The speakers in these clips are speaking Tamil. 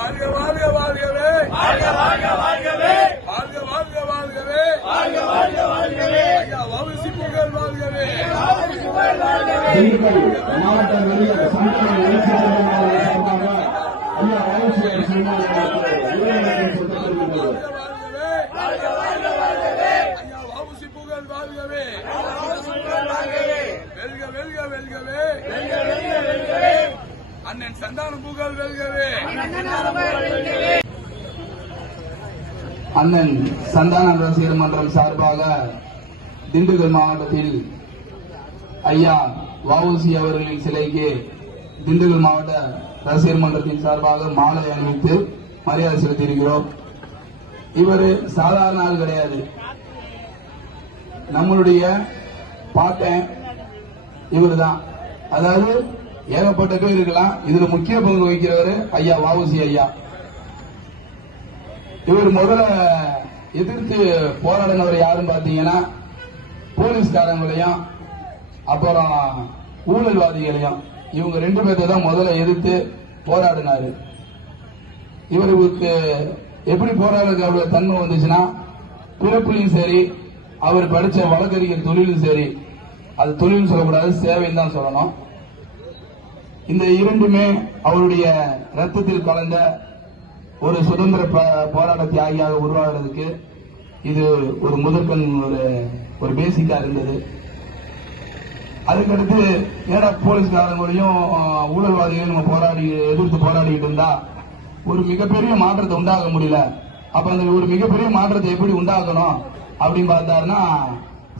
வாழ்க வாழ்க வாழ்கவே வாழ்க வாழ்க வாழ்கவே வாழ்க வாழ்க வாழ்கவே வாழ்க வாழ்க வாழ்கவே ஐயா வவுசி புகழ் வாழ்கவே வவுசி புகழ் வாழ்கவே மாவட்ட வெளிய சங்கர வெளிச்சாரமாக ஐயா வவுசி சங்கர வாழ்க வாழ்க வாழ்கவே ஐயா வவுசி புகழ் வாழ்கவே வவுசி புகழ் வாழ்கவே வெல்க வெல்க வெல்கவே வெல்க வெல்க வெல்கவே அண்ணன் சந்தான புகழ் வெல்கவே அண்ணன் சந்தான ரசிகர் மன்றம் சார்பாக திண்டுக்கல் மாவட்டத்தில் ஐயா வஉசி அவர்களின் சிலைக்கு திண்டுக்கல் மாவட்ட ரசிகர் மன்றத்தின் சார்பாக மாலை அணிவித்து மரியாதை செலுத்தியிருக்கிறோம். இவர் சாதாரண ஆள் கிடையாது. நம்மளுடைய பாட்டன் இவர் தான். அதாவது ஏகப்பட்ட பேர் இருக்கலாம். இதுல முக்கிய பங்கு வகிக்கிறவர் ஐயா வஉசி ஐயா. இவர் முதல்ல எதிர்த்து போராடினவர் யாருன்னு பாத்தீங்கன்னா போலீஸ்காரங்களையும் அப்புறம் ஊழல்வாதிகளையும். இவங்க ரெண்டு பேர்த்த தான் முதல்ல எதிர்த்து போராடினாரு. இவருக்கு எப்படி போராடுறதுக்கு அவ்வளவு தன்மை வந்துச்சுன்னா, பிறப்புலையும் சரி, அவர் படிச்ச வழக்கறிஞர் தொழிலும் சரி, அது தொழில் சொல்லக்கூடாது, சேவைன்னு தான் சொல்லணும். இந்த இரண்டுமே அவருடைய ரத்தத்தில் கலந்த ஒரு சுதந்திர போராட்ட தியாகியாக உருவாகிறதுக்கு இது ஒரு முதற்கண் ஒரு பேசிக்கா இருந்தது. அதுக்கடுத்து ஏன்னா போலீஸ்காரங்களையும் ஊழல்வாதிகளையும் நம்ம எதிர்த்து போராடிட்டு இருந்தா ஒரு மிகப்பெரிய மாற்றத்தை உண்டாக முடியல. அப்ப அந்த ஒரு மிகப்பெரிய மாற்றத்தை எப்படி உண்டாக்கணும் அப்படின்னு பார்த்தாருன்னா,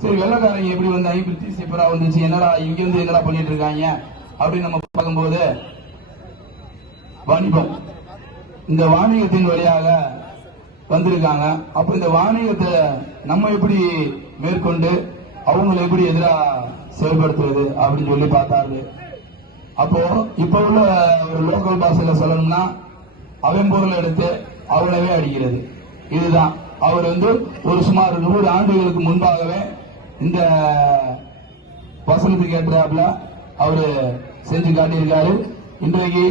சரி வெள்ளக்காரங்க எப்படி வந்தாங்க, பிரிட்டிஷ் எப்பரா வந்துச்சு, என்னடா இங்க இருந்து என்னடா பண்ணிட்டு இருக்காங்க அப்படின்னு நம்ம பார்க்கும்போது வாணிபம், இந்த வாணிகத்தின் வழியாக வந்திருக்காங்க. அப்ப இந்த வாணிகத்தை நம்ம எப்படி மேற்கொண்டு அவங்களை எப்படி எதிராக செயல்படுத்துவது அப்படின்னு சொல்லி பார்த்தாரு. அப்போ இப்ப உள்ள ஒரு லோக்கல் பாஷையில சொல்லணும்னா அவன் பொருள் எடுத்து அவனவே அடிக்கிறது. இதுதான் அவர் ஒரு சுமார் 100 ஆண்டுகளுக்கு முன்பாகவே இந்த வசனத்துக்கு ஏற்றாப்புல அவரு செஞ்சு காட்டியிருக்காரு. இன்றைக்கு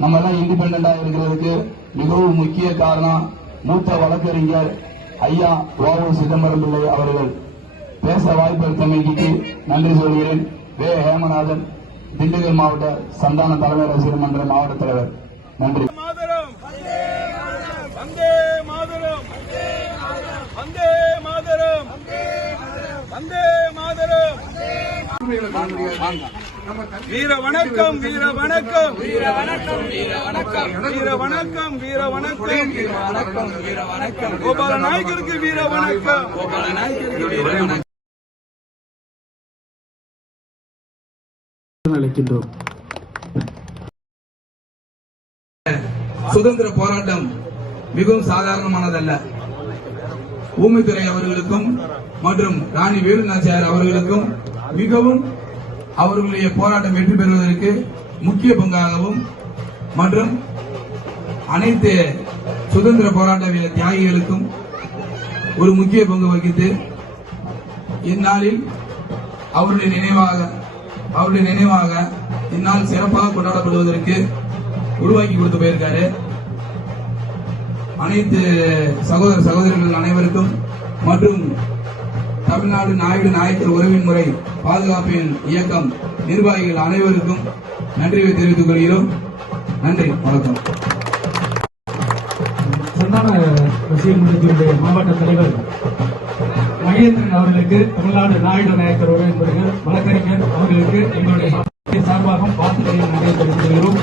நம்ம எல்லாம் இண்டிபெண்டா இருக்கிறதுக்கு மிகவும் முக்கிய காரணம் மூத்த வழக்கறிஞர் ஐயா வ.உ. சிதம்பரம் பிள்ளை அவர்கள். பேச வாய்ப்பளித்தமைக்கு நன்றி சொல்கிறேன். வே. ஹேமநாதன், திண்டுக்கல் மாவட்ட சந்தான தலைமை ரசிகர் மன்ற மாவட்ட தலைவர். நன்றி. வீர வணக்கம் வீர வணக்கம் வீர வணக்கம் வீர வணக்கம் வீர வணக்கம் வீர வணக்கம் வீர வணக்கம் வீர வணக்கம் கோபால நாயகருக்கு வீர வணக்கம் கோபால நாயகருக்கு வீர வணக்கம் அழைக்கின்றோம். சுதந்திர போராட்டம் மிகவும் சாதாரணமானதல்ல. ஊமைத்துறை அவர்களுக்கும் மற்றும் ராணி வேலு நாச்சியார் அவர்களுக்கும் மிகவும் அவர்களுடைய போராட்டம் வெற்றி பெறுவதற்கு முக்கிய பங்காகவும் மற்றும் அனைத்து சுதந்திர போராட்ட வீர தியாகிகளுக்கும் ஒரு முக்கிய பங்கு வகித்து இந்நாளில் அவருடைய நினைவாக இந்நாள் சிறப்பாக கொண்டாடப்படுவதற்கு உருவாக்கி கொடுத்து போயிருக்காரு. அனைத்து சகோதர சகோதரிகள் அனைவருக்கும் மற்றும் தமிழ்நாடு நாயுடு நாயக்கர் உறவின் முறை பாதுகாப்பின் இயக்கம் நிர்வாகிகள் அனைவருக்கும் நன்றியை தெரிவித்துக் கொள்கிறோம். நன்றி, வணக்கம். சந்தான ரசிகர் மன்றத்தினுடைய மாவட்ட தலைவர் மகேந்திரன் அவர்களுக்கு, தமிழ்நாடு நாயுடு நாயக்கர் உறவின் முறைகள் வழக்கறிஞர் அவர்களுக்கு எங்களுடைய சார்பாக வாழ்த்துக்களை நன்றி தெரிவித்துக் கொள்கிறோம்.